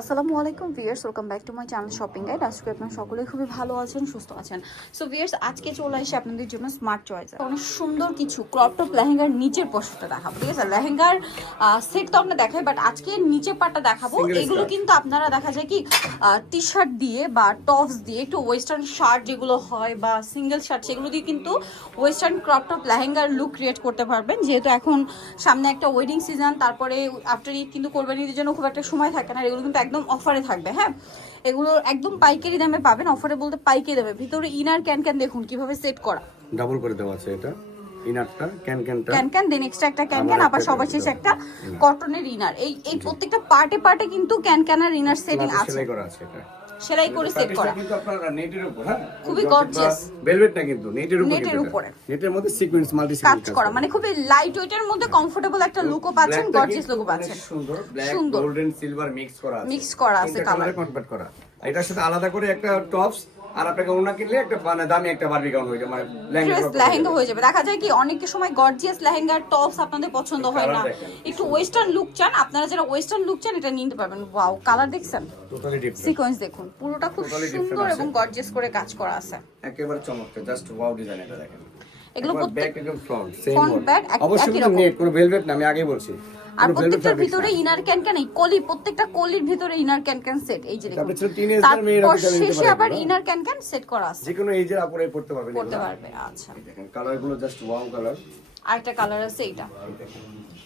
আসসালামু আলাইকুম viewers welcome back to my channel shopping guide. আজকে আপনারা সকলে খুবই ভালো আছেন সুস্থ আছেন। সো ভিয়ার্স আজকে চলে আসে আপনাদের জন্য স্মার্ট চয়েস অনেক সুন্দর কিছু ক্রপ টপ লেহেঙ্গার নিচের পোর্শনটা দেখাবো ঠিক আছে? লেহেঙ্গার সেট তো আমরা দেখাই বাট আজকে নিচের পাটটা দেখাবো। এগুলো কিন্তু আপনারা দেখা যায় কি টি শার্ট দিয়ে বা টপস দিয়ে একটু ওয়েস্টার্ন শার্ট যেগুলো হয় বা সিঙ্গেল শার্ট সেগুলো দিয়ে কিন্তু ওয়েস্টার্ন ক্রপ টপ লেহেঙ্গার লুক ক্রিয়েট করতে পারবেন। যেহেতু এখন সামনে একটা ওয়েডিং সিজন তারপরে আফটার ঈদ কিন্তু কোরবানির জন্য খুব একটা সময় থাকে না এগুলো কিন্তু একদম অফারে থাকবে হ্যাঁ? এগুলো একদম পাইকারি দামে পাবেন অফারে বলতে পাইকারি দামে। ভিতরে ইনার ক্যান ক্যান দেখুন কীভাবে সেট করা। ডাবল করে দেওয়া আছে এটা ইনারটা ক্যান ক্যানটা ক্যান ক্যান দেন এক্সট্রা একটা ক্যান ক্যান আবার সবার শেষে একটা কটনের ইনার এই এই প্রত্যেকটা পার্টে পার্টে কিন্তু ক্যান ক্যানার ইনার সেটিং আছে সেলাই করা আছে এটা। সেলাই করে সেট করা। কিন্তু আপনারা নেটের উপর হ্যাঁ? খুবই গর্জিয়াস ভেলভেট না কিন্তু নেটের উপর নেটের উপরে। নেটের মধ্যে সিকোয়েন্স মাল্টি কাজ করা। মানে খুবই লাইট ওয়েটের মধ্যে কমফোর্টেবল একটা লুকও পাচ্ছেন গর্জিয়াস লুকও পাচ্ছেন। সুন্দর ব্ল্যাক। গোল্ডেন সিলভার মিক্স করা আছে। মিক্স করা আছে কালার কনভার্ট করা। এটার সাথে আলাদা করে একটা টপস আর আপনাকে ওনা কিনলে একটা মানে দামি একটা বারবি গাউন হয়ে যায় মানে লেহেঙ্গা হয়ে যাবে। দেখা যায় কি অনেক সময় গর্জিয়াস লেহেঙ্গার টপস আপনাদের পছন্দ হয় না। একটু ওয়েস্টার্ন লুক চান আপনারা যারা ওয়েস্টার্ন লুক চান এটা নিতে পারবেন। ওয়াও কালার দেখছেন? সিকোয়েন্স দেখুন। পুরোটা খুব সুন্দর এবং গর্জিয়াস করে কাজ করা আছে। একেবারে চমৎকার। জাস্ট ওয়াও ডিজাইন এটা দেখেন। এগুলো প্রত্যেক front, wall। অবশ্যই net, কোনো velvet না, আমি আগেই বলছি। আর প্রত্যেকটার ভিতরে ইনার ক্যান ক্যান এই কলি প্রত্যেকটা কলির ভিতরে ইনার ক্যান ক্যান সেট এই যে তারপরে শেষে আবার ইনার ক্যান ক্যান সেট করা আছে। যে কোনো এজের আপুরে পড়তে পারবেন করতে এগুলো। পারবে আচ্ছা। দেখেন কালারগুলো জাস্ট ওয়াও কালার আরেকটা কালার আছে এইটা।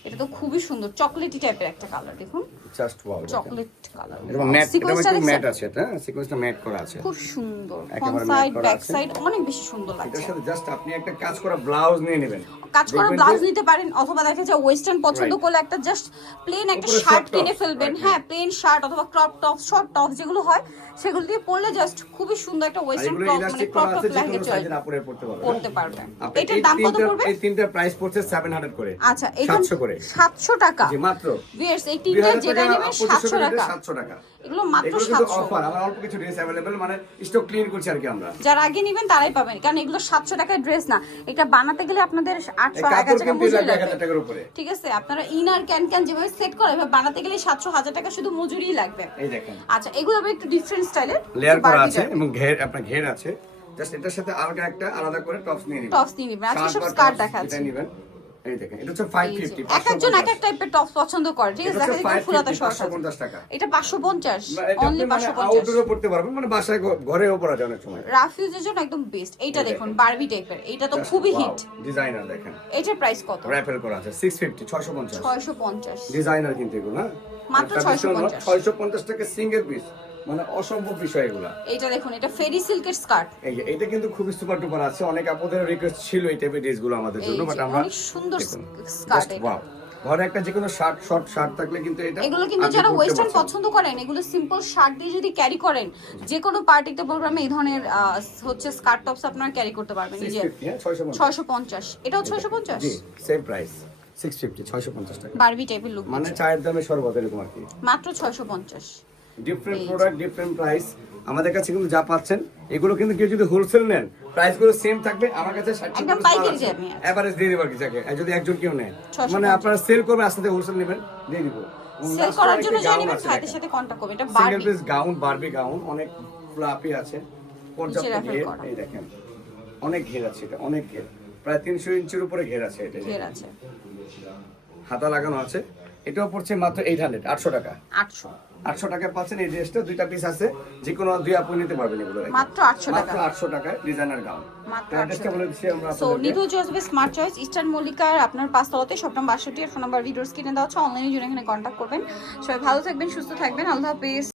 এটা তো খুবই সুন্দর চকলেটি টাইপের একটা কালার দেখুন। জাস্ট ওয়াও চকলেট কালার এবং ম্যাট এটা একটু ম্যাট আছে এটা সিকোয়েন্সটা ম্যাট করা আছে। খুব সুন্দর। ফ্রন্ট সাইড ব্যাক সাইড অনেক বেশি সুন্দর এটার লাগছে। সাথে জাস্ট আপনি একটা কাজ করা ব্লাউজ নিয়ে নেবেন। কাজ করা ব্লাউজ নিতে পারেন অথবা দেখা যায় ওয়েস্টার্ন পছন্দ করলে একটা জাস্ট প্লেন একটা শার্ট কিনে ফেলবেন। হ্যাঁ প্লেন শার্ট অথবা ক্রপ টপ শর্ট টপ যেগুলো হয় সেগুলো দিয়ে পরলে জাস্ট খুবই সুন্দর একটা ওয়েস্টার্ন ক্রপ মানে ক্রপ টপ আছে চলে পড়তে পারবেন। পড়তে পারবেন। এটার দাম কত পড়বে? এই তিনটা প্রাইস পড়ছে 700 করে আচ্ছা এখানে 700 করে। 700 টাকা? জি মাত্র। ভিউয়ার্স এই তিনটা যেটা নেবেন 700 টাকা। 700 টাকা। এগুলো মাত্র 700 অফার আমার অল্প কিছু ড্রেস অ্যাভেলেবল মানে স্টক ক্লিন করছি আর কি আমরা। যারা আগে নেবেন তারাই পাবেন কারণ এগুলো সাতশো টাকার ড্রেস না। এটা বানাতে গেলে আপনাদের আটশো এই এক কাপড় হাজার টাকা কিনতে মজুরি লাগবে এক লাগবে। হাজার টাকার উপরে। ঠিক আছে আপনারা ইনার ক্যান ক্যান যেভাবে সেট করে এভাবে বানাতে গেলে সাতশো হাজার টাকা শুধু মজুরিই লাগবে। এই দেখেন। আচ্ছা এগুলো আবার একটু ডিফারেন্ট স্টাইলের লেয়ার করা আছে এবং ঘের আপনার ঘের আছে। জাস্ট এটার সাথে আলাদা একটা আলাদা করে টপস নিয়ে নিবেন। Tops নিয়ে নিবেন। আজকে সব বা দেখাচ্ছি। এটা নিবেন। এই দেখেন এটা হচ্ছে 550 এক একজন এক এক টাইপের টপ পছন্দ করে ঠিক আছে? দেখা যায় ফুলাতা শর্ট 550 টাকা। এটা পাঁচশো পঞ্চাশ এটা অনলি আপনি মানে পাঁচশো পঞ্চাশ। আউটডোরে পড়তে পারবেন মানে বাসায় ঘরেও পরা যায় অনেক সময়। রাফ ইউজের জন্য একদম বেস্ট এইটা দেখুন বারবি টাইপের এটা তো খুবই হিট ডিজাইনার দেখেন। এটার প্রাইস কত? র্যাপেল করা আছে 650 650 ছয়শো পঞ্চাশ। ডিজাইনার কিন্তু এগুলো মাত্র 650 650 টাকা সিঙ্গেল পিস মানে অসম্ভব বিষয় এগুলা। এইটা দেখুন এটা ফেরি সিল্কের স্কার্ট এই যে এটা কিন্তু খুবই সুপার আছে। অনেক আপুদের রিকোয়েস্ট ছিল এই টাইপের ড্রেসগুলো আমাদের জন্য বাট আমরা সুন্দর স্কার্ট ঘরে একটা যে কোনো শার্ট শর্ট শার্ট থাকলে কিন্তু এটা এগুলো কিন্তু যারা ওয়েস্টার্ন পছন্দ করেন এগুলো সিম্পল শার্ট দিয়ে যদি ক্যারি করেন যে কোনো পার্টিতে প্রোগ্রামে এই ধরনের হচ্ছে স্কার্ট টপস আপনারা ক্যারি করতে পারবেন। এই যে 650, হ্যাঁ, 650 এটাও ছয়শো পঞ্চাশ? জি সেম প্রাইস 650 650 টাকা। বারবি টাইপের লুক মানে চায়ের দামে শরবত এরকম আর কি। মাত্র ছয়শো পঞ্চাশ। ডিফারেন্ট প্রোডাক্ট ডিফারেন্ট প্রাইস আমাদের কাছে কিন্তু যা পাচ্ছেন এগুলো কিন্তু কেউ যদি হোলসেল নেন প্রাইসগুলো সেম থাকবে। আমার কাছে একদম পাইকারি দামে আছে। এভারেজ দিয়ে দেবো আর কি যাকে। যদি একজন কেউ নেয় মানে আপনারা সেল করবে আস্তে আস্তে হোলসেল নেবেন দিয়ে দিব। সেল করার জন্য নেবেন সাথে সাথে কন্ট্যাক্ট করবেন এটা single piece gown Barbie gown অনেক ফ্লাপি আছে। পর্যাপ্ত ঘের এই দেখেন অনেক ঘের আছে এটা অনেক ঘের প্রায় তিনশো ইঞ্চির উপরে ঘের আছে এটা। ঘের আছে। হাতা লাগানো আছে। এটাও পড়ছে মাত্র এইট হান্ড্রেড আটশো টাকা। আটশো। আটশো টাকা পাচ্ছেন এই ড্রেসটা দুইটা পিস আছে যে কোনো দুই আপনি নিতে পারবেন এগুলো মাত্র 800 টাকা। মাত্র আটশো টাকায় ডিজাইনার গাউন মাত্র অ্যাড্রেসটা 800 বলে দিচ্ছি আমরা সো আপনাদেরকে। নিটু চয়েস স্মার্ট চয়েস ইস্টার্ন মল্লিকার আপনার পাঁচতলাতে বাষট্টি ফোন নাম্বার ভিডিওস কিনে দেওয়া হচ্ছে অনলাইনের জন্য এখানে কন্ট্যাক্ট করবেন। সবাই ভালো থাকবেন সুস্থ থাকবেন। আল্লাহ হাফিজ।